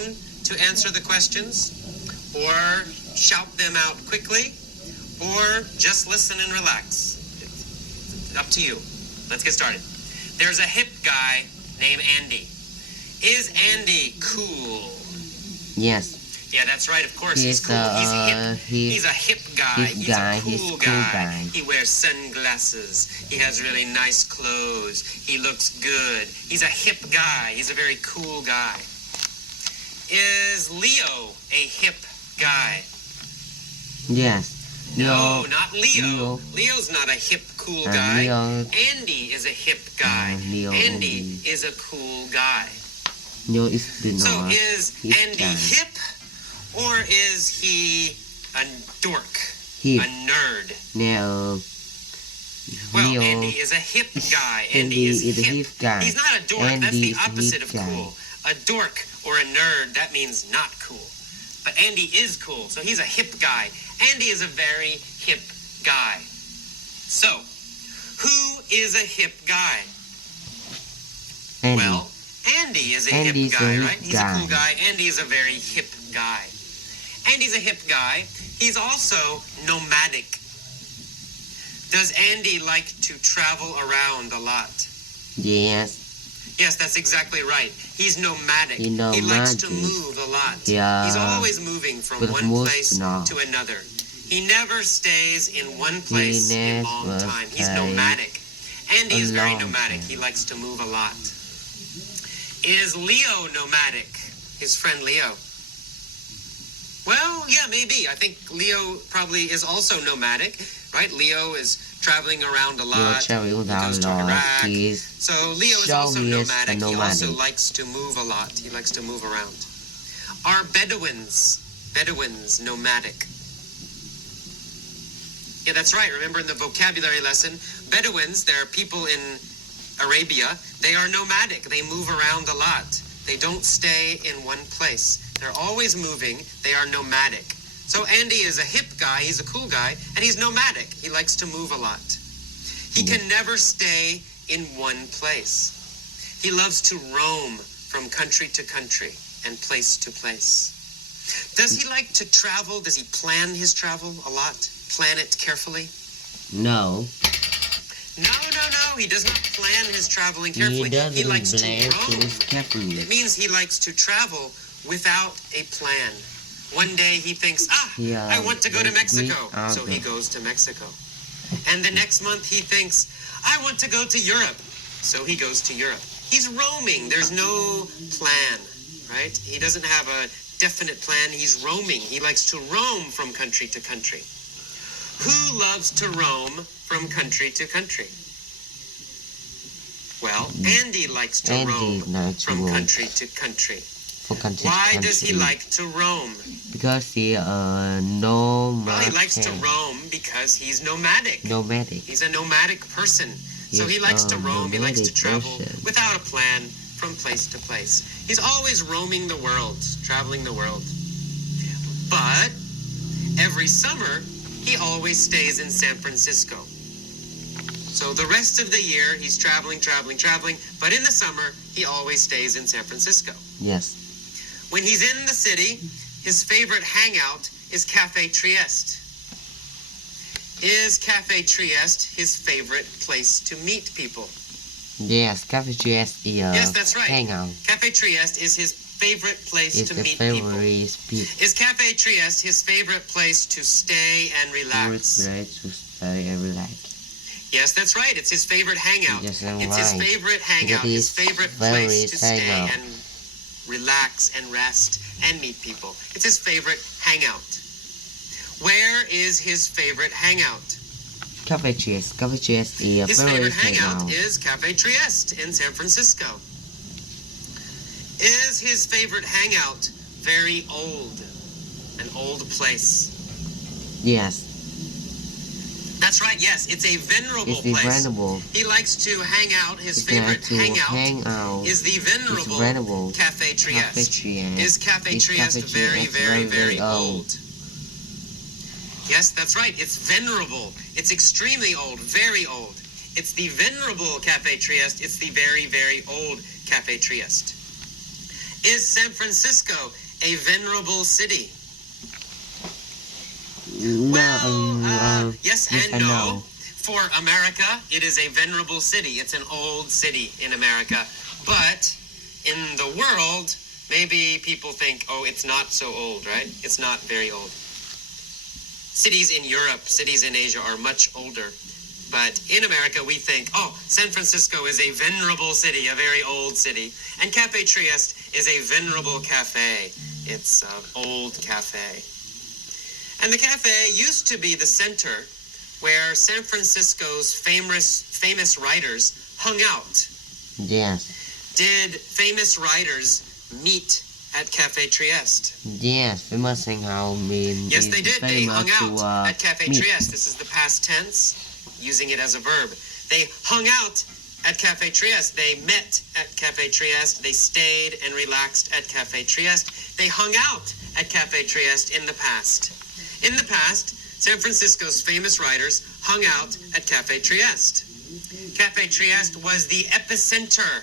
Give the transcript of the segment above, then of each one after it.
button to answer the questions, or shout them out quickly, or just listen and relax. It's up to you. Let's get started. There's a hip guy named Andy. Is Andy cool? Yes. Yeah, that's right. Of course, he's cool. He's hip. He's a hip guy. He's a cool guy. He wears sunglasses. He has really nice clothes. He looks good. He's a hip guy. He's a very cool guy. Is Leo a hip guy? Yes. No, not Leo. Leo's not a hip, cool guy. Andy is a hip guy. Andy is a cool guy. Leo is so is Andy hip, or is he a dork? Hip. A nerd? No. Well, Andy is a hip guy. Andy is a hip guy. He's not a dork. That's the opposite of cool. A dork or a nerd, that means not cool. But Andy is cool, so he's a hip guy. Andy is a very hip guy. So, who is a hip guy? Andy. Well, Andy is a hip guy, right? He's a cool guy. Andy is a very hip guy. Andy's a hip guy. He's also nomadic. Does Andy like to travel around a lot? Yes. Yes, that's exactly right. He's nomadic. He likes to move a lot. Yeah. He's always moving from one place to another. He never stays in one place a long time. He's nomadic. Andy is very nomadic. He likes to move a lot. Is Leo nomadic? His friend Leo. Well, yeah, maybe. I think Leo probably is also nomadic, right? Leo is traveling around a lot. He goes to Iraq. So Leo is also nomadic. He also likes to move a lot. He likes to move around. Are Bedouins nomadic? Yeah, that's right. Remember in the vocabulary lesson, Bedouins, there are people in Arabia, they are nomadic. They move around a lot. They don't stay in one place. They're always moving. They are nomadic. So Andy is a hip guy. He's a cool guy. And he's nomadic. He likes to move a lot. He can never stay in one place. He loves to roam from country to country and place to place. Does he like to travel? Does he plan his travel a lot? Plan it carefully? No. No. He does not plan his traveling carefully. He likes to roam. It means he likes to travel without a plan. One day he thinks, I want to go to Mexico. So he goes to Mexico. And the next month he thinks, I want to go to Europe. So he goes to Europe. He's roaming. There's no plan, right? He doesn't have a definite plan. He's roaming. He likes to roam from country to country. Who loves to roam from country to country? Well, Andy likes to roam from country to country. Why does he like to roam? Because he nomadic. Well, he likes to roam because he's nomadic. He's a nomadic person. So he likes to roam. He likes to travel without a plan from place to place. He's always roaming the world, traveling the world. But every summer, he always stays in San Francisco. So the rest of the year, he's traveling. But in the summer, he always stays in San Francisco. Yes. When he's in the city, his favorite hangout is Cafe Trieste. Is Cafe Trieste his favorite place to meet people? Yes, Cafe Trieste is yes, that's right. Hangout. Cafe Trieste is his favorite place to meet people. Is Cafe Trieste his favorite place to stay and relax? Yes, that's right. It's his favorite hangout. It's his favorite hangout, his favorite place to stay and relax and rest and meet people. It's his favorite hangout. Where is his favorite hangout? Cafe Trieste. Cafe Trieste is his favorite hangout is Cafe Trieste in San Francisco. Is his favorite hangout very old? An old place? Yes. That's right, yes. It's a venerable place. He likes to hang out. His favorite hangout is the venerable Cafe Trieste. Is Cafe Trieste very, very, very old? Yes, that's right. It's venerable. It's extremely old, very old. It's the venerable Cafe Trieste. It's the very, very old Cafe Trieste. Is San Francisco a venerable city? No, yes and and no. no. For America, it is a venerable city. It's an old city in America. But in the world, maybe people think, oh, it's not so old, right? It's not very old. Cities in Europe, cities in Asia are much older. But in America, we think, oh, San Francisco is a venerable city, a very old city. And Cafe Trieste is a venerable cafe. It's an old cafe. And the cafe used to be the center where San Francisco's famous writers hung out. Yes. Did famous writers meet at Cafe Trieste? Yes, famous hang out mean. Yes, they did. They hung out at Cafe meet. Trieste. This is the past tense, using it as a verb. They hung out at Cafe Trieste. They met at Cafe Trieste. They stayed and relaxed at Cafe Trieste. They hung out at Cafe Trieste in the past. In the past, San Francisco's famous writers hung out at Cafe Trieste. Cafe Trieste was the epicenter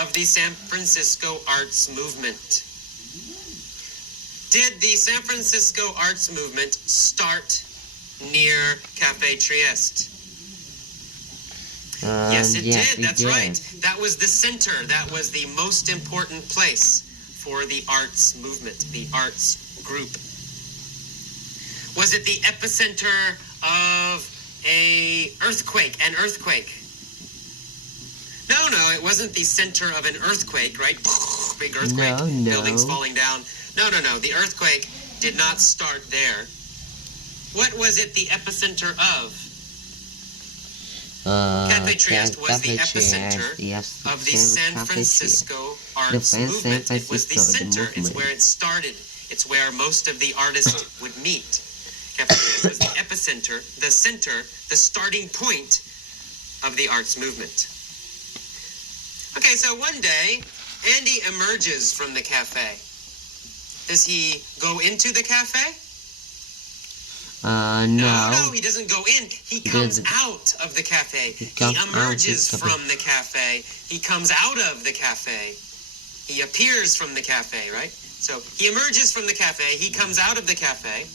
of the San Francisco arts movement. Did the San Francisco arts movement start near Cafe Trieste? Yes, it did. That's right. That was the center. That was the most important place for the arts movement, the arts group. Was it the epicenter of an earthquake? No, it wasn't the center of an earthquake, right? Big earthquake, No. buildings falling down. No. The earthquake did not start there. What was it the epicenter of? Cafe Trieste was the epicenter of the San Francisco arts movement. It was the center. It's where it started. It's where most of the artists would meet. Cafe Trieste was the epicenter, the center, the starting point of the arts movement. Okay, so one day, Andy emerges from the cafe. Does he go into the cafe? No, he doesn't go in. He comes out of the cafe. He emerges from the cafe. He comes out of the cafe. He appears from the cafe, right? So he emerges from the cafe. He comes out of the cafe.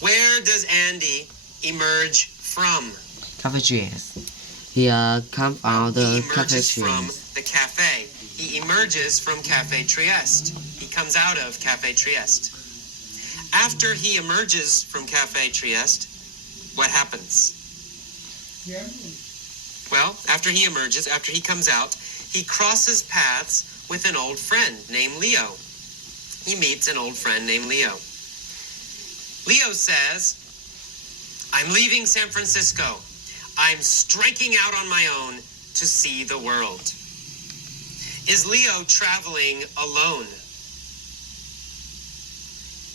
Where does Andy emerge from? Cafe Trieste. He comes out He of Cafe emerges from Trieste. the cafe. He emerges from Cafe Trieste. He comes out of Cafe Trieste. After he emerges from Cafe Trieste, what happens? Well, after he emerges, after he comes out, he crosses paths with an old friend named Leo. He meets an old friend named Leo. Leo says, I'm leaving San Francisco. I'm striking out on my own to see the world. Is Leo traveling alone?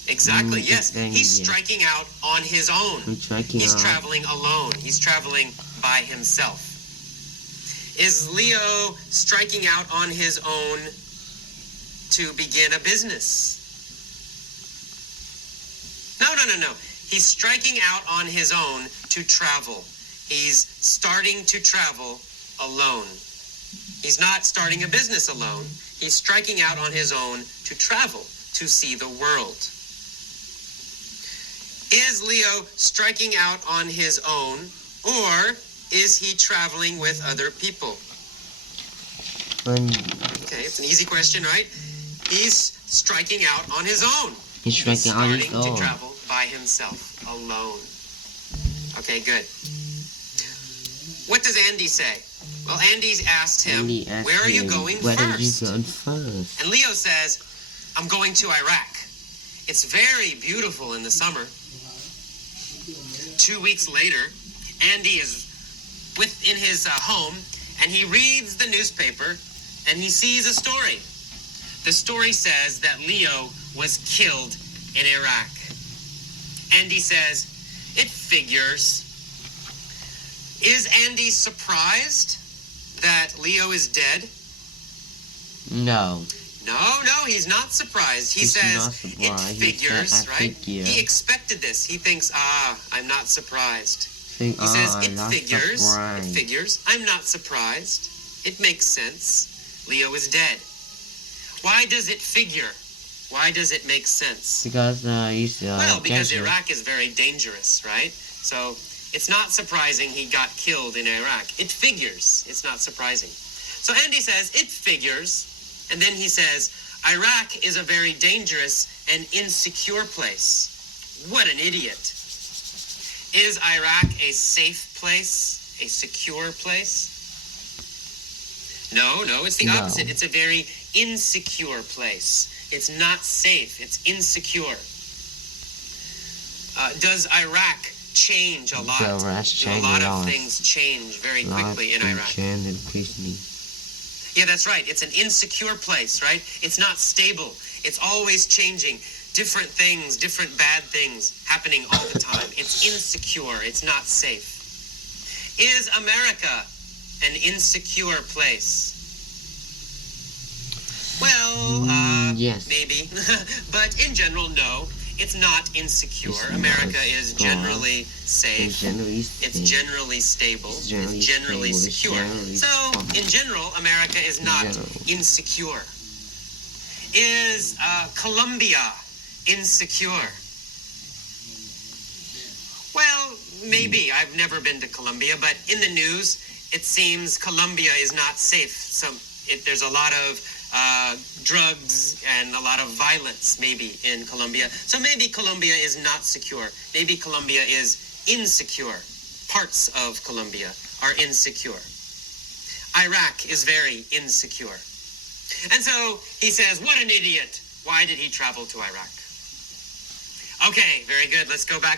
Exactly, yes. He's striking out on his own. He's traveling alone. He's traveling by himself. Is Leo striking out on his own to begin a business? No. He's striking out on his own to travel. He's starting to travel alone. He's not starting a business alone. He's striking out on his own to travel, to see the world. Is Leo striking out on his own, or is he traveling with other people? Okay, it's an easy question, right? He's striking out on his own. He's striking on his starting own. to travel by himself, alone. Okay, good. What does Andy say? Well, Andy's asked him, where are you going first? And Leo says, I'm going to Iraq. It's very beautiful in the summer. 2 weeks later, Andy is in his home, and he reads the newspaper, and he sees a story. The story says that Leo was killed in Iraq. Andy says, it figures. Is Andy surprised that Leo is dead? No. No, he's not surprised. He says, it figures, right? He expected this. He thinks, I'm not surprised. He says, it figures. I'm not surprised. It makes sense. Leo is dead. Why does it figure? Why does it make sense? Because it's Well, because dangerous. Iraq is very dangerous, right? So it's not surprising he got killed in Iraq. It figures. It's not surprising. So Andy says, it figures. And then he says, Iraq is a very dangerous and insecure place. What an idiot. Is Iraq a safe place? A secure place? No, it's the No. opposite. It's a very insecure place. It's not safe. It's insecure. Does Iraq change a lot? Iraq A lot of things change very quickly in Iraq. Yeah, that's right. It's an insecure place, right? It's not stable. It's always changing. Different things, different bad things happening all the time. It's insecure. It's not safe. Is America an insecure place? Well, yes. maybe. But in general, no. It's not insecure. It's America not is strong. generally safe. It's generally stable. It's generally secure. So, in general, America is not insecure. Is Colombia insecure? Well, maybe. I've never been to Colombia, but in the news, it seems Colombia is not safe. There's a lot of drugs and a lot of violence, maybe, in Colombia. So maybe Colombia is not secure. Maybe Colombia is insecure. Parts of Colombia are insecure. Iraq is very insecure. And so he says, what an idiot. Why did he travel to Iraq? Okay, very good. Let's go back